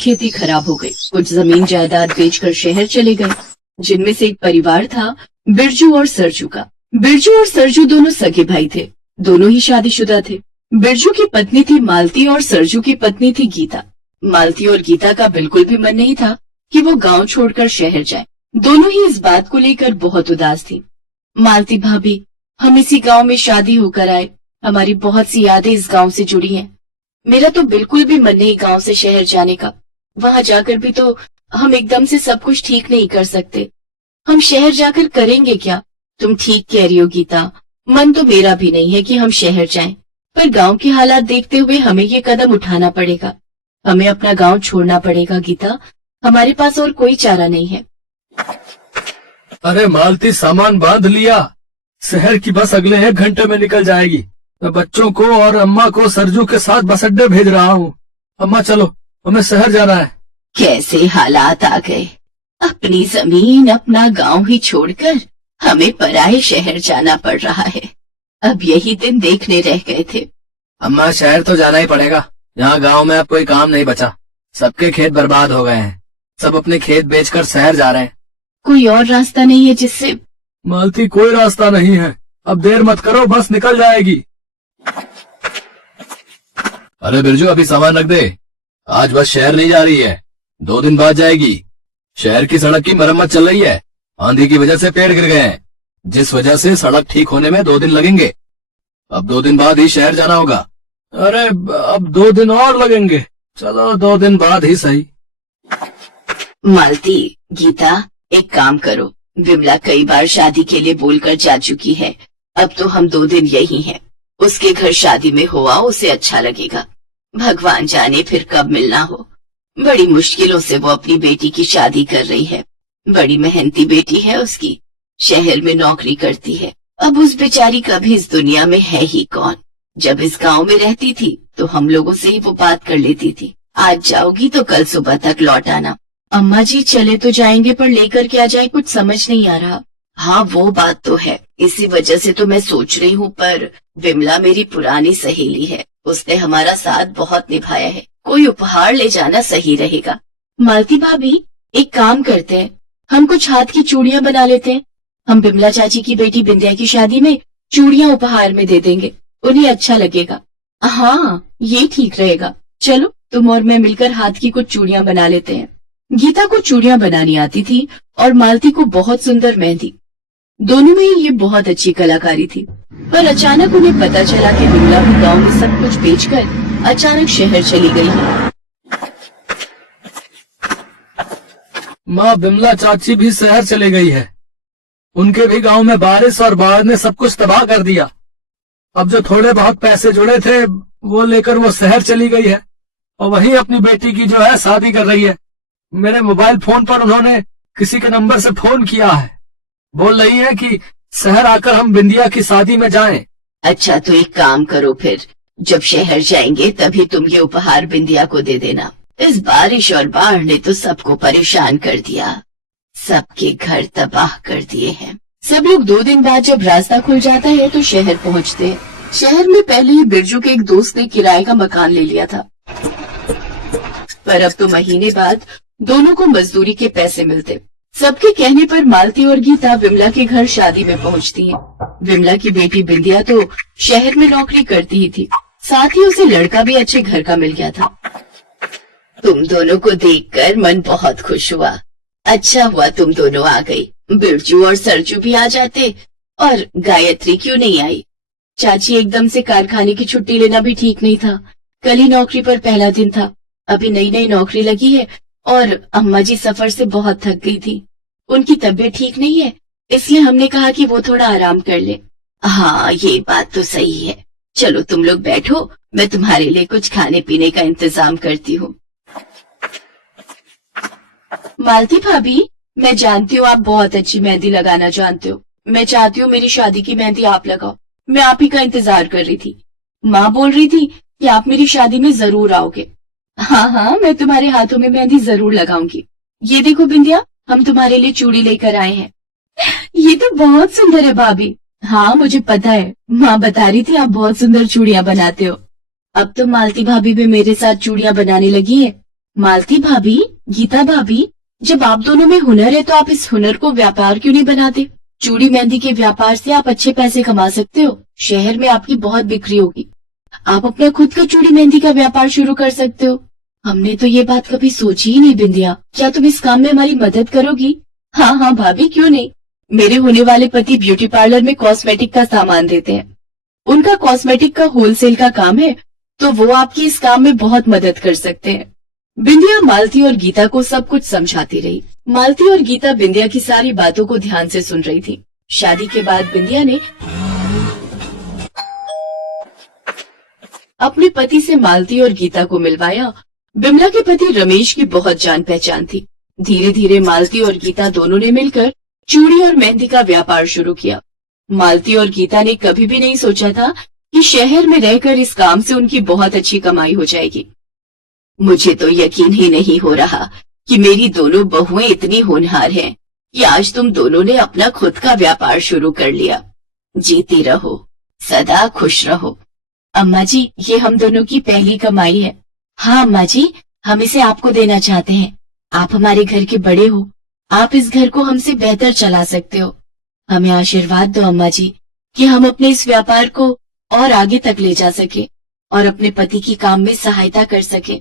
खेती खराब हो गई। कुछ जमीन जायदाद बेचकर शहर चले गए, जिनमें से एक परिवार था बिरजू और सरजू का। बिरजू और सरजू दोनों सगे भाई थे। दोनों ही शादीशुदा थे। बिरजू की पत्नी थी मालती और सरजू की पत्नी थी गीता। मालती और गीता का बिल्कुल भी मन नहीं था कि वो गांव छोड़कर शहर जाए। दोनों ही इस बात को लेकर बहुत उदास थी। मालती भाभी, हम इसी गांव में शादी होकर आए। हमारी बहुत सी यादें इस गांव से जुड़ी हैं। मेरा तो बिल्कुल भी मन नहीं गांव से शहर जाने का। वहां जाकर भी तो हम एकदम से सब कुछ ठीक नहीं कर सकते। हम शहर जाकर करेंगे क्या? तुम ठीक कह रही हो गीता, मन तो मेरा भी नहीं है कि हम शहर जाएं, पर गांव के हालात देखते हुए हमें ये कदम उठाना पड़ेगा। हमें अपना गांव छोड़ना पड़ेगा गीता, हमारे पास और कोई चारा नहीं है। अरे मालती, सामान बांध लिया? शहर की बस अगले 1 घंटे में निकल जाएगी। मैं बच्चों को और अम्मा को सरजू के साथ बस अड्डे भेज रहा हूँ। अम्मा चलो, हमें शहर जाना है। कैसे हालात आ गए, अपनी जमीन अपना गांव ही छोड़कर हमें पराए शहर जाना पड़ रहा है। अब यही दिन देखने रह गए थे। अम्मा, शहर तो जाना ही पड़ेगा। यहाँ गांव में अब कोई काम नहीं बचा। सबके खेत बर्बाद हो गए हैं। सब अपने खेत बेचकर शहर जा रहे हैं। कोई और रास्ता नहीं है जिससे? मालती, कोई रास्ता नहीं है। अब देर मत करो, बस निकल जाएगी। अरे बिरजू, अभी सामान रख दे। आज बस शहर नहीं जा रही है, 2 दिन बाद जाएगी। शहर की सड़क की मरम्मत चल रही है। आंधी की वजह से पेड़ गिर गए हैं, जिस वजह से सड़क ठीक होने में 2 दिन लगेंगे। अब 2 दिन बाद ही शहर जाना होगा। अरे अब 2 दिन और लगेंगे। चलो 2 दिन बाद ही सही। मालती, गीता, एक काम करो। विमला कई बार शादी के लिए बोलकर जा चुकी है। अब तो हम 2 दिन यही हैं। उसके घर शादी में हो आओ, उसे अच्छा लगेगा। भगवान जाने फिर कब मिलना हो। बड़ी मुश्किलों से वो अपनी बेटी की शादी कर रही है। बड़ी मेहनती बेटी है उसकी, शहर में नौकरी करती है। अब उस बेचारी का भी इस दुनिया में है ही कौन। जब इस गांव में रहती थी तो हम लोगों से ही वो बात कर लेती थी। आज जाओगी तो कल सुबह तक लौट आना। अम्मा जी, चले तो जाएंगे पर लेकर क्या जाए, कुछ समझ नहीं आ रहा। हाँ, वो बात तो है, इसी वजह से तो मैं सोच रही हूँ, पर विमला मेरी पुरानी सहेली है। उसने हमारा साथ बहुत निभाया है। कोई उपहार ले जाना सही रहेगा। मालती भाभी, एक काम करते हैं, हम कुछ हाथ की चूड़ियां बना लेते हैं। हम बिमला चाची की बेटी बिंदिया की शादी में चूड़ियां उपहार में दे देंगे, उन्हें अच्छा लगेगा। हाँ, ये ठीक रहेगा। चलो तुम और मैं मिलकर हाथ की कुछ चूड़ियां बना लेते हैं। गीता को चूड़ियां बनानी आती थी और मालती को बहुत सुंदर मेहंदी। दोनों में ही ये बहुत अच्छी कलाकारी थी। पर अचानक उन्हें पता चला कि बिमला भी गांव में सब कुछ बेचकर अचानक शहर चली गई है। माँ, बिमला चाची भी शहर चली गई है। उनके भी गांव में बारिश और बाढ़ ने सब कुछ तबाह कर दिया। अब जो थोड़े बहुत पैसे जुड़े थे वो लेकर वो शहर चली गई है और वहीं अपनी बेटी की जो है शादी कर रही है। मेरे मोबाइल फोन पर उन्होंने किसी के नंबर से फोन किया है। बोल रही है कि शहर आकर हम बिंदिया की शादी में जाएं। अच्छा, तो एक काम करो, फिर जब शहर जाएंगे तभी तुम ये उपहार बिंदिया को दे देना। इस बारिश और बाढ़ ने तो सबको परेशान कर दिया, सबके घर तबाह कर दिए हैं। सब लोग 2 दिन बाद जब रास्ता खुल जाता है तो शहर पहुंचते हैं। शहर में पहले ही बिरजू के एक दोस्त ने किराए का मकान ले लिया था, पर अब तो महीने बाद दोनों को मजदूरी के पैसे मिलते। सबके कहने पर मालती और गीता विमला के घर शादी में पहुंचती हैं। विमला की बेटी बिंदिया तो शहर में नौकरी करती ही थी, साथ ही उसे लड़का भी अच्छे घर का मिल गया था। तुम दोनों को देखकर मन बहुत खुश हुआ। अच्छा हुआ तुम दोनों आ गई। बिरजू और सरजू भी आ जाते, और गायत्री क्यों नहीं आई? चाची एकदम से कारखाने की छुट्टी लेना भी ठीक नहीं था। कल ही नौकरी पर पहला दिन था, अभी नई नई नौकरी लगी है और अम्मा जी सफर से बहुत थक गई थी। उनकी तबीयत ठीक नहीं है, इसलिए हमने कहा कि वो थोड़ा आराम कर ले। हाँ, ये बात तो सही है। चलो तुम लोग बैठो, मैं तुम्हारे लिए कुछ खाने पीने का इंतजाम करती हूँ। मालती भाभी, मैं जानती हूँ आप बहुत अच्छी मेहंदी लगाना जानते हो। मैं चाहती हूँ मेरी शादी की मेहंदी आप लगाओ। मैं आप ही का इंतजार कर रही थी। माँ बोल रही थी कि आप मेरी शादी में जरूर आओगे। हाँ हाँ, मैं तुम्हारे हाथों में मेहंदी जरूर लगाऊंगी। ये देखो बिंदिया, हम तुम्हारे लिए चूड़ी लेकर आए हैं। ये तो बहुत सुंदर है भाभी। हाँ, मुझे पता है, माँ बता रही थी आप बहुत सुंदर चूड़ियां बनाते हो। अब तो मालती भाभी भी मेरे साथ चूड़ियां बनाने लगी है। मालती भाभी, गीता भाभी, जब आप दोनों में हुनर है तो आप इस हुनर को व्यापार क्यों नहीं बनाते? चूड़ी मेहंदी के व्यापार से आप अच्छे पैसे कमा सकते हो। शहर में आपकी बहुत बिक्री होगी। आप अपना खुद का चूड़ी मेहंदी का व्यापार शुरू कर सकते हो। हमने तो ये बात कभी सोची ही नहीं बिंदिया। क्या तुम इस काम में हमारी मदद करोगी? हाँ हाँ भाभी, क्यों नहीं। मेरे होने वाले पति ब्यूटी पार्लर में कॉस्मेटिक का सामान देते हैं। उनका कॉस्मेटिक का होलसेल का काम है, तो वो आपकी इस काम में बहुत मदद कर सकते हैं। बिंदिया मालती और गीता को सब कुछ समझाती रही। मालती और गीता बिंदिया की सारी बातों को ध्यान से सुन रही थी। शादी के बाद बिंदिया ने अपने पति से मालती और गीता को मिलवाया। बिमला के पति रमेश की बहुत जान पहचान थी। धीरे धीरे मालती और गीता दोनों ने मिलकर चूड़ी और मेहंदी का व्यापार शुरू किया। मालती और गीता ने कभी भी नहीं सोचा था कि शहर में रहकर इस काम से उनकी बहुत अच्छी कमाई हो जाएगी। मुझे तो यकीन ही नहीं हो रहा कि मेरी दोनों बहुएं इतनी होनहार हैं कि आज तुम दोनों ने अपना खुद का व्यापार शुरू कर लिया। जीती रहो, सदा खुश रहो। अम्मा जी, ये हम दोनों की पहली कमाई है। हाँ अम्मा जी, हम इसे आपको देना चाहते हैं। आप हमारे घर के बड़े हो, आप इस घर को हमसे बेहतर चला सकते हो। हमें आशीर्वाद दो अम्मा जी कि हम अपने इस व्यापार को और आगे तक ले जा सके और अपने पति की काम में सहायता कर सके।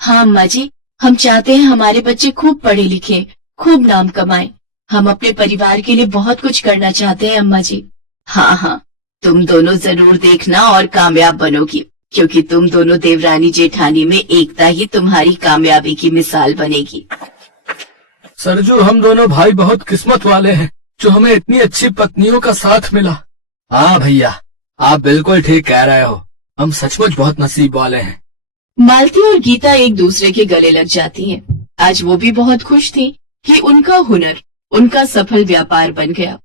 हाँ अम्मा जी, हम चाहते हैं हमारे बच्चे खूब पढ़े लिखे, खूब नाम कमाएं। हम अपने परिवार के लिए बहुत कुछ करना चाहते हैं अम्मा जी। हाँ हाँ, तुम दोनों जरूर देखना और कामयाब बनोगी, क्योंकि तुम दोनों देवरानी जेठानी में एकता ही तुम्हारी कामयाबी की मिसाल बनेगी। सरजू, हम दोनों भाई बहुत किस्मत वाले हैं जो हमें इतनी अच्छी पत्नियों का साथ मिला। हाँ भैया, आप बिल्कुल ठीक कह रहे हो। हम सचमुच बहुत नसीब वाले हैं। मालती और गीता एक दूसरे के गले लग जाती हैं। आज वो भी बहुत खुश थी कि उनका हुनर उनका सफल व्यापार बन गया।